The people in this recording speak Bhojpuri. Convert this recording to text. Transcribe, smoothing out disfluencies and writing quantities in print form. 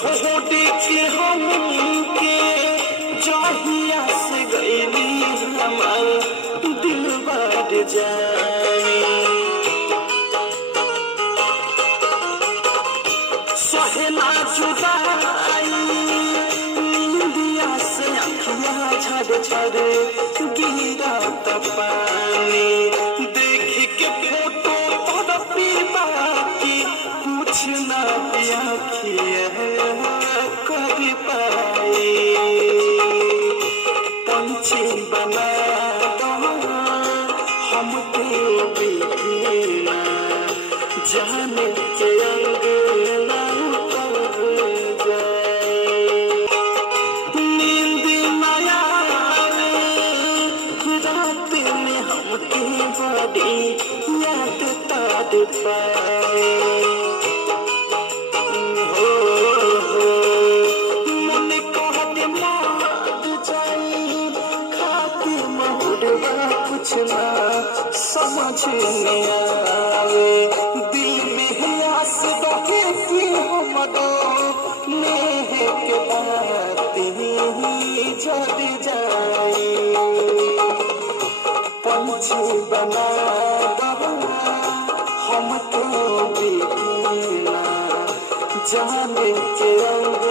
छोड़ के हमके जहिया से गईली हमार दिल बढ़ जाए सहेला जुदाई निंदिया से अखियाँ झड़ झड़ गिरा पानी देख के फोटो तड़पी बाकी कुछ ना आँखियाँ कर पाए पंछी बना दो हमके बिना जाने के अंगना उतर जाए नींद न आवे रात में हमके बड़ी याद ताड़ पाए मन कहते मार जाई खाती महुरवा कुछ ना समझ नहीं आवे दिल में आस बहे कि हमरो नेह के बात ही जड़ जाए पंछी बना दो हमको बिना जाने के अंग